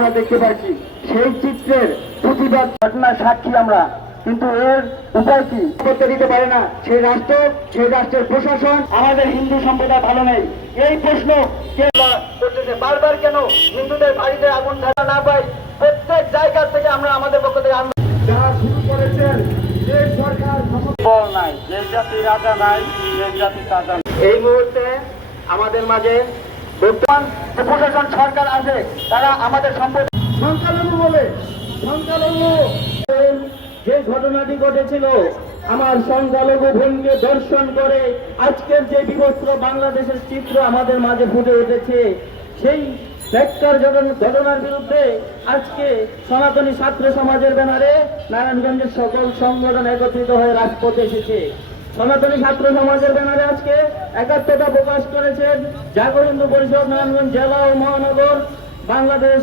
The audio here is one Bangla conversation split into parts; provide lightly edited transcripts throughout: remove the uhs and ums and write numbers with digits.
আমরা দেখতে পাচ্ছি। সেই চিত্রের প্রতিবাদ ঘটনার সাক্ষী আমরা, কিন্তু এর উপায় কি করতে দিতে পারে না সেই রাষ্ট্র, সেই রাষ্ট্রের প্রশাসন। আমাদের হিন্দু সম্প্রদায় ভালো নেই, এই প্রশ্ন কে করতেছে বারবার? কেন হিন্দুদের বাড়িতে আগুন ধরা না পাই? প্রত্যেক জায়গা থেকে আমরা আমাদের পক্ষ থেকে যারা শুরু করেছেন যে সরকার নাই, যে জাতি রাজা নাই, যে জাতি রাজা। এই মুহূর্তে আমাদের মাঝে বর্তমান যে প্রশাসন সরকার আছে, তারা আমাদের সম্পদ সংখ্যালঘু বলে, সংখ্যালঘু যে ঘটনাটি ঘটেছিল, আমার সংখ্যালঘু বোনকে দর্শন করে আজকের যে বিভস্ত বাংলাদেশের চিত্র আমাদের মাঝে ফুটে উঠেছে, সেই ঘটনার বিরুদ্ধে আজকে সনাতনী ছাত্র সমাজের ব্যানারে নারায়ণগঞ্জের সকল সংগঠন একত্রিত হয়ে রাজপথে এসেছে। সনাতনী ছাত্র সমাজের ব্যানারে আজকে একাত্মতা প্রকাশ করেছেন জাগো হিন্দু পরিষদ নারায়ণগঞ্জ জেলা ও মহানগর, বাংলাদেশ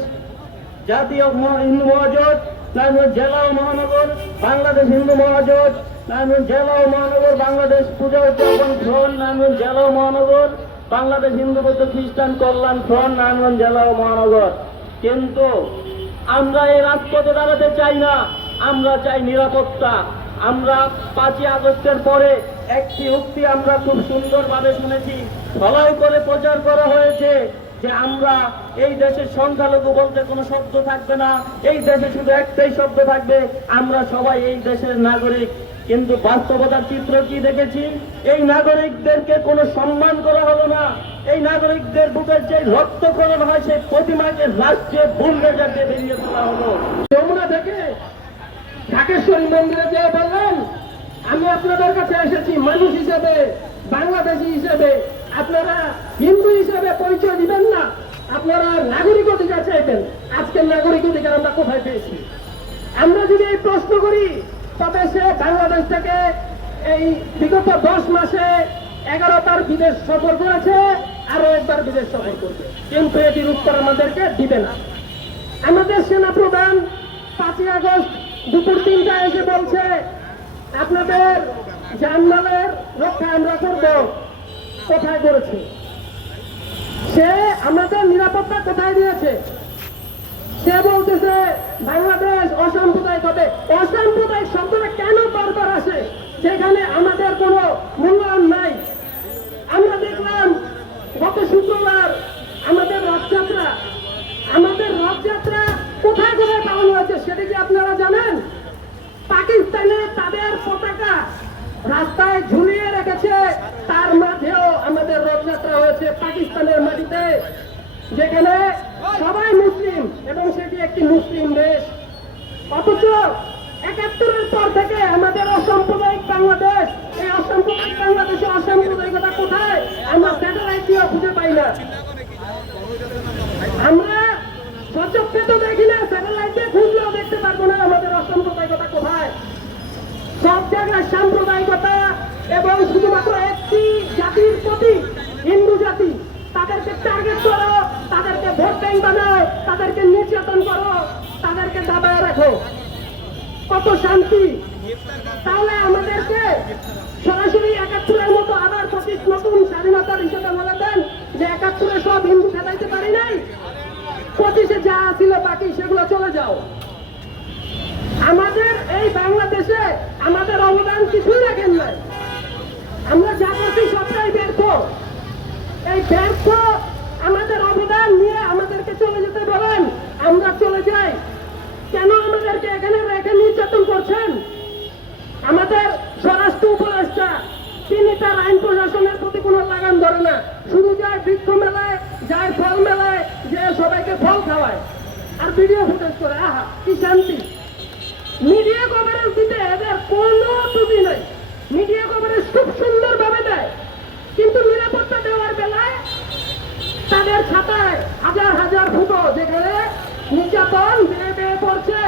জাতীয় হিন্দু মহাজোট নারায়ণগঞ্জ জেলা ও মহানগর, বাংলাদেশ হিন্দু মহাজোট নারায়ণগঞ্জ জেলা ও মহানগর, বাংলাদেশ পূজা উদযাপন ফ্রন্ট নারায়ণগঞ্জ জেলা ও মহানগর, বাংলাদেশ হিন্দু বৌদ্ধ খ্রিস্টান কল্যাণ ফ্রন্ট নারায়ণগঞ্জ জেলা ও মহানগর। কিন্তু আমরা এই রাজপথে দাঁড়াতে চাই না, আমরা চাই নিরাপত্তা। আমরা 5ই আগস্টের পরে একটি উক্তি আমরা খুব সুন্দরভাবে শুনেছি, ফলাও করে প্রচার করা হয়েছে যে আমরা এই দেশের সংখ্যালঘু বলতে কোনো শব্দ থাকবে না, এই দেশে শুধু একটাই শব্দ থাকবে, আমরা সবাই এই দেশের নাগরিক। কিন্তু বাস্তবতার চিত্র কি দেখেছি? এই নাগরিকদেরকে কোনো সম্মান করা হলো না। এই নাগরিকদের বুকের যে রক্তক্ষরণ হয় সেই প্রতিমাকে রাষ্ট্রে বুলডোজারকে বেরিয়ে তোলা হলো। যমুনা থেকে ঢাকেশ্বরী মন্দিরে যেয়ে বললেন, আমি আপনাদের কাছে এসেছি মানুষ হিসেবে, বাংলাদেশি হিসেবে, আপনারা হিন্দু হিসেবে পরিচয় দিবেন না, আপনারা নাগরিক অধিকার চাইবেন। আজকের নাগরিক অধিকার আমরা কোথায় পেয়েছি? আমরা যদি এই প্রশ্ন করি, তবে সে বাংলাদেশ থেকে এই বিগত 10 মাসে 11বার বিদেশ সফর করেছে, আরো একবার বিদেশ সফর করবে, কিন্তু এটির উত্তর আমাদেরকে দিবে না। আমাদের সেনাপ্রধান 5ই আগস্ট দুপুর 3টায় এসে বলছে, আপনাদের জানমালের রক্ষা আমরা করব। কোথায় করেছে সে? আমাদের নিরাপত্তা কোথায় দিয়েছে? সে বলতেছে বাংলাদেশ অসাম্প্রদায়িক হবে। অসাম্প্রদায়িক শব্দটা কেন বারবার আসে যেখানে আমাদের কোনো মূল্যায়ন নাই? আমরা দেখলাম গত শুক্রবার আমাদের রথযাত্রা, কোথায় কোথায় পালন হয়েছে সেটা কি আপনারা জানেন? পাকিস্তানে তাদের পতাকা রাস্তায় ঝুলিয়ে রেখেছে, তার মাঝেও আমাদের রথযাত্রা হয়েছে পাকিস্তানের মাটিতে, যেখানে সবাই মুসলিম এবং সেটি একটি মুসলিম দেশ। অথচ 71-এর পর থেকে আমাদের অসাম্প্রদায়িক বাংলাদেশ, এই অসাম্প্রদায়িক বাংলাদেশে অসাম্প্রদায়িকতা কোথায়? আমরা স্যাটেলাইট দিয়েও খুঁজে পাই না। আমরা সচক্ষে তো দেখি না, স্যাটেলাইট দিয়ে খুঁজলেও দেখতে পারবো না আমাদের অসাম্প্রদায়িকতা কোথায়। সব জায়গায় সাম্প্রদায়িকতা এবং শুধুমাত্র একটি জাতির প্রতি, হিন্দু জাতি, তাদেরকে টার্গেট করো, তাদেরকে ভোট ব্যাংক বানাও, তাদেরকে নির্যাতন করো, তাদেরকে দাবায় রাখো। কত শান্তি! তাহলে আমাদেরকে সরাসরি 71-এর মতো আবার 25 নতুন স্বাধীনতার হিসেবে বলে দেন যে 71-এ সব হিন্দু খেলাইতে পারি নাই, 25-এ যা ছিল বাকি সেগুলো চলে যাও। আমাদের এই বাংলাদেশে আমাদের অবদান কিছুই রাখেন নাই। আমরা যা করছি সবটাই ব্যর্থ। এই ব্যর্থ আমাদের অবদান নিয়ে আমাদেরকে চলে যেতে বলেন, আমরা চলে যাই। কেন আমাদেরকে এখানে রেখে নির্যাতন করছেন? আমাদের স্বরাষ্ট্র উপদেষ্টা, তিনি তার আইন প্রশাসনের প্রতি কোনো লাগাম ধরে না, শুধু যায় বৃক্ষ মেলায়, যায় ফল মেলায়, যে সবাইকে ফল খাওয়ায় আর ভিডিও ফুটেজ করে। আহা কি শান্তি! মিডিয়া কভারেজ দিতে এদের কোনো ত্রুটি নেই, মিডিয়া কভারেজ খুব সুন্দরভাবে দেয়, কিন্তু নিরাপত্তা দেওয়ার বেলায় তাদের ছাতায় হাজার হাজার ফুটো যেখানে নির্যাতন বেয়ে বেয়ে পড়ছে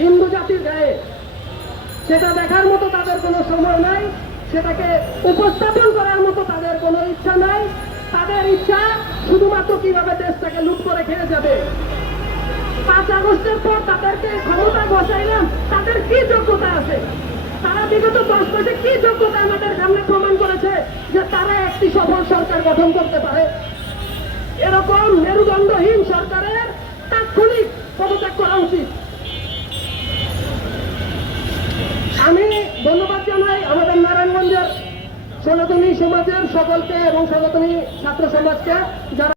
হিন্দু জাতির গায়ে, সেটা দেখার মতো তাদের কোনো সময় নাই, সেটাকে উপস্থাপন করার মতো তাদের কোনো ইচ্ছা নাই। তাদের ইচ্ছা শুধুমাত্র কিভাবে দেশটাকে লুট করে খেয়ে যাবে। 5 আগস্টের পর তাদেরকে ক্ষমতা বসাইলাম, তাদের কি যোগ্যতা আছে? তারা বিগত 10 মাসে কি যোগ্যতা আমাদের সামনে প্রমাণ করেছে যে তারা একটি সফল সরকার গঠন করতে পারে? এরকম মেরুদণ্ডহীন সরকারের তাৎক্ষণিক পদত্যাগ করা উচিত। আমি ধন্যবাদ জানাই আমাদের নারায়ণগঞ্জের সনাতনী সমাজের সকলকে এবং সনাতনী ছাত্র সমাজকে যারা